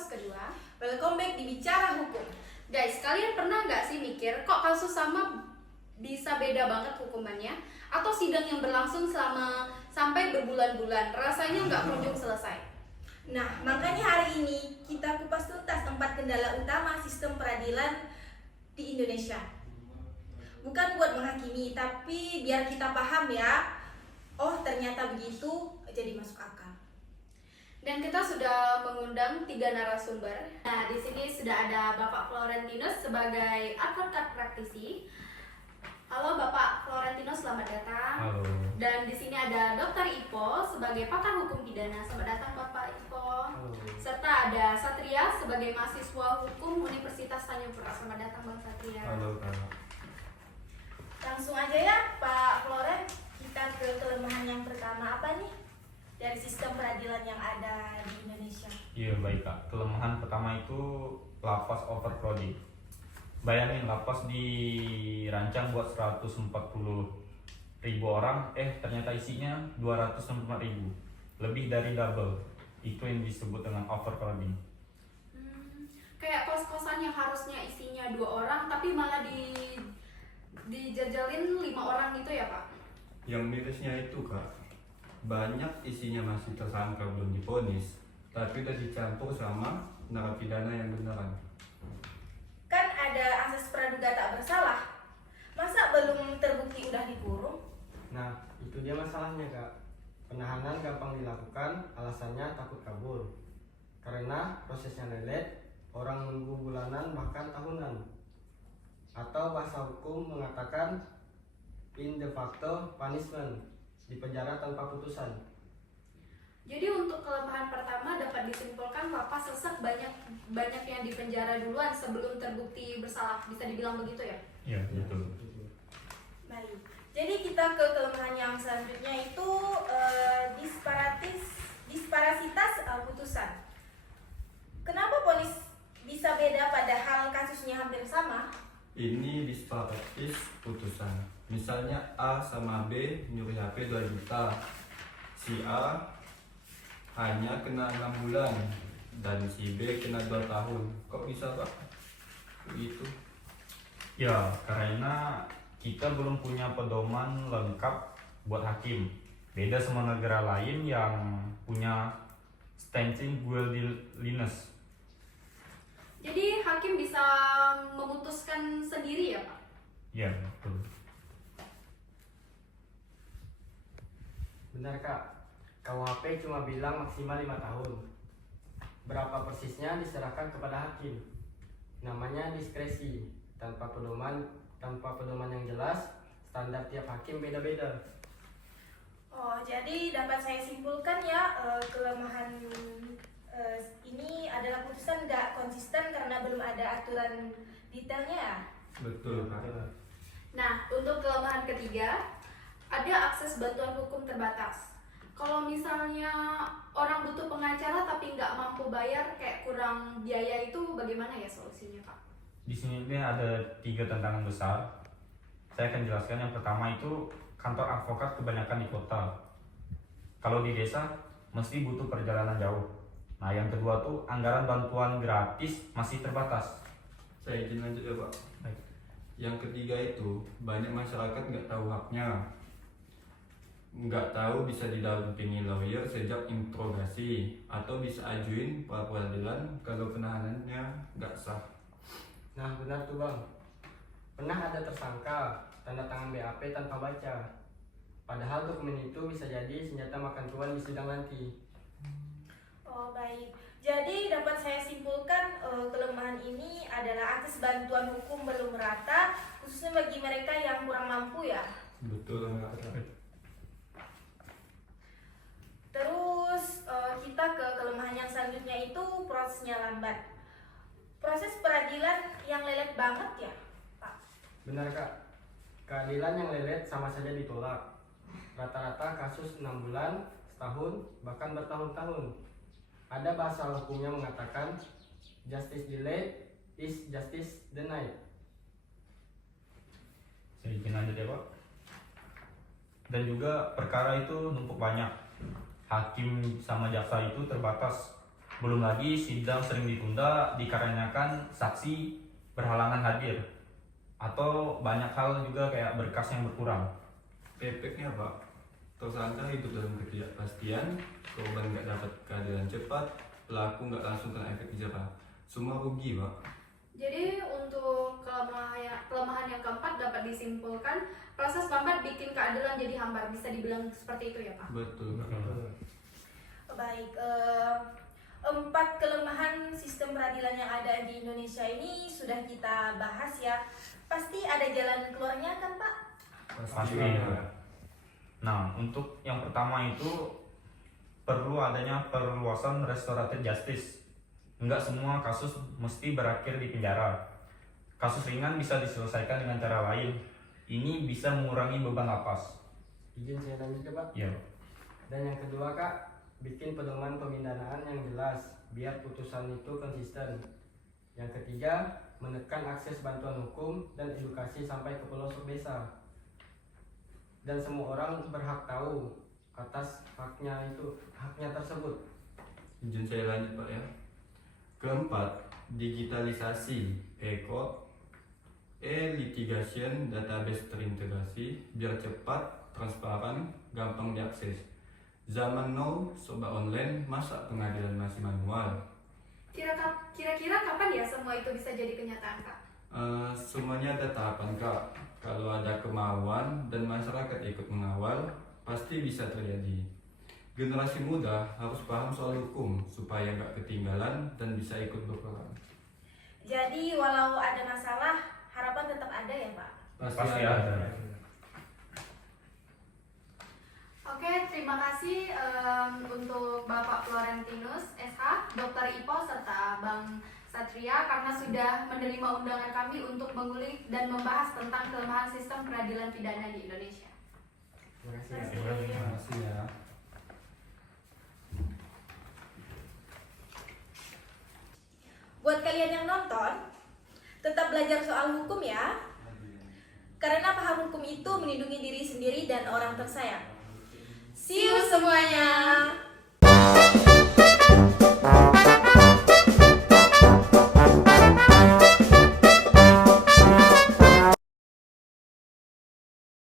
podcast kedua. Welcome back di Bicara Hukum. Guys, kalian pernah nggak sih mikir kok kasus sama bisa beda banget hukumannya? Atau sidang yang berlangsung selama sampai berbulan-bulan rasanya nggak kunjung selesai? Nah, makanya hari ini kita kupas tuntas tempat kendala utama sistem peradilan di Indonesia. Bukan buat menghakimi, tapi biar kita paham ya. Oh, ternyata begitu, jadi masuk akal. Dan kita sudah mengundang 3 narasumber. Nah, di sini sudah ada Bapak Florentinus sebagai advokat praktisi. Halo Bapak Florentinus, selamat datang. Halo. Dan di sini ada Dr. Ipo sebagai pakar hukum pidana. Selamat datang Bapak Ipo. Halo. Serta ada Satria sebagai mahasiswa hukum Universitas Tanjung Pura. Selamat datang Bang Satria. Halo Kak. Langsung aja ya, Pak Floren. Kita ke kelemahan yang pertama apa nih? Dari sistem peradilan yang ada di Indonesia. Iya baik Kak. Kelemahan pertama itu lapas overcrowding. Bayangin lapas dirancang buat 140.000 orang, ternyata isinya 264.000, lebih dari double. Itu yang disebut dengan overcrowding. Kayak kos-kosan yang harusnya isinya 2 orang tapi malah dijajalin 5 orang gitu ya Pak? Yang mirisnya itu Kak, banyak isinya masih tersangka belum divonis, tapi udah dicampur sama narapidana yang beneran. Kan ada asas praduga tak bersalah. Masa belum terbukti udah dikurung? Nah, itu dia masalahnya Kak. Penahanan gampang dilakukan, alasannya takut kabur. Karena prosesnya lelet, orang nunggu bulanan bahkan tahunan. Atau bahasa hukum mengatakan in de facto punishment, dipenjara tanpa putusan. Jadi untuk kelemahan pertama dapat disimpulkan lapas sesek banyak yang dipenjara duluan sebelum terbukti bersalah. Bisa dibilang begitu ya? Iya betul. Baik. Jadi kita ke kelemahan yang selanjutnya itu disparasitas putusan. Kenapa vonis bisa beda padahal kasusnya hampir sama? Ini disparatis putusan. Misalnya A sama B nyuri HP 2 juta. Si A hanya kena 6 bulan dan si B kena 2 tahun. Kok bisa Pak? Begitu. Ya, karena kita belum punya pedoman lengkap buat hakim. Beda sama negara lain yang punya standing guiltiness. Jadi hakim bisa memutuskan sendiri ya Pak? Ya, betul. Benar Kak, KUHP cuma bilang maksimal 5 tahun. Berapa persisnya diserahkan kepada hakim. Namanya diskresi, tanpa pedoman yang jelas, standar tiap hakim beda-beda. Oh, jadi dapat saya simpulkan ya, kelemahan ini adalah putusan nggak konsisten karena belum ada aturan detailnya ya? Betul Pak. Nah, untuk kelemahan ketiga, ada akses bantuan hukum terbatas. Kalau misalnya orang butuh pengacara tapi nggak mampu bayar, kayak kurang biaya, itu bagaimana ya solusinya Pak? Di sini ada 3 tantangan besar. Saya akan jelaskan. Yang pertama itu kantor advokat kebanyakan di kota. Kalau di desa mesti butuh perjalanan jauh. Nah, yang kedua tuh anggaran bantuan gratis masih terbatas. Saya izin lanjut ya Pak. Baik. Yang ketiga itu banyak masyarakat nggak tahu haknya, nggak tahu bisa didampingi lawyer sejak interogasi, atau bisa ajuin pra peradilan kalau penahanannya nggak sah. Nah benar tuh Bang. Pernah ada tersangka tanda tangan BAP tanpa baca. Padahal dokumen itu bisa jadi senjata makan tuan di sidang nanti. Oh baik, jadi dapat saya simpulkan kelemahan ini adalah akses bantuan hukum belum merata, khususnya bagi mereka yang kurang mampu ya. Betul Kak. Terus kita ke kelemahan yang selanjutnya itu prosesnya lambat. Proses peradilan yang lelet banget ya Pak? Benar Kak, keadilan yang lelet sama saja ditolak. Rata-rata kasus 6 bulan, setahun, bahkan bertahun-tahun. Ada bahasa hukumnya mengatakan justice delayed is justice denied. Saya izin lanjut ya Pak. Dan juga perkara itu numpuk banyak. Hakim sama jaksa itu terbatas. Belum lagi sidang sering ditunda dikarenakan saksi berhalangan hadir atau banyak hal juga kayak berkas yang berkurang. Efeknya Pak, tersangka hidup dalam ketidakpastian, korban nggak dapat keadilan cepat, pelaku nggak langsung kena efek jerah. Semua rugi Pak. Jadi untuk kelemahan yang keempat dapat disimpulkan proses lambat bikin keadilan jadi hambar, bisa dibilang seperti itu ya Pak? Betul Pak. Baik, 4 kelemahan sistem peradilan yang ada di Indonesia ini sudah kita bahas ya. Pasti ada jalan keluarnya kan Pak? Pasti. Nah, untuk yang pertama itu perlu adanya perluasan restoratif justice. Enggak semua kasus mesti berakhir di penjara. Kasus ringan bisa diselesaikan dengan cara lain. Ini bisa mengurangi beban lapas. Izin saya lanjut ya Pak. Ya. Dan yang kedua Kak, bikin pedoman pemindanaan yang jelas biar putusan itu konsisten. Yang ketiga, menekan akses bantuan hukum dan edukasi sampai ke pelosok desa. Dan semua orang berhak tahu atas haknya tersebut. Izin saya lanjut Pak ya. Keempat, digitalisasi litigation database terintegrasi biar cepat, transparan, gampang diakses. Zaman now, serba online, masa pengadilan masih manual? Kira-kira kapan ya semua itu bisa jadi kenyataan Kak? Semuanya ada tahapan Kak. Kalau ada kemauan dan masyarakat ikut mengawal, pasti bisa terjadi. Generasi muda harus paham soal hukum supaya nggak ketinggalan dan bisa ikut berperan. Jadi walau ada masalah, harapan tetap ada ya Pak? Pasti ada. Oke, terima kasih untuk Bapak Florentinus SH, Dr. Ipo, serta Bang Satria karena sudah menerima undangan kami untuk mengulik dan membahas tentang kelemahan sistem peradilan pidana di Indonesia. Terima kasih ya. Terima kasih ya. Buat kalian yang nonton, tetap belajar soal hukum ya. Karena paham hukum itu melindungi diri sendiri dan orang tersayang. See you semuanya.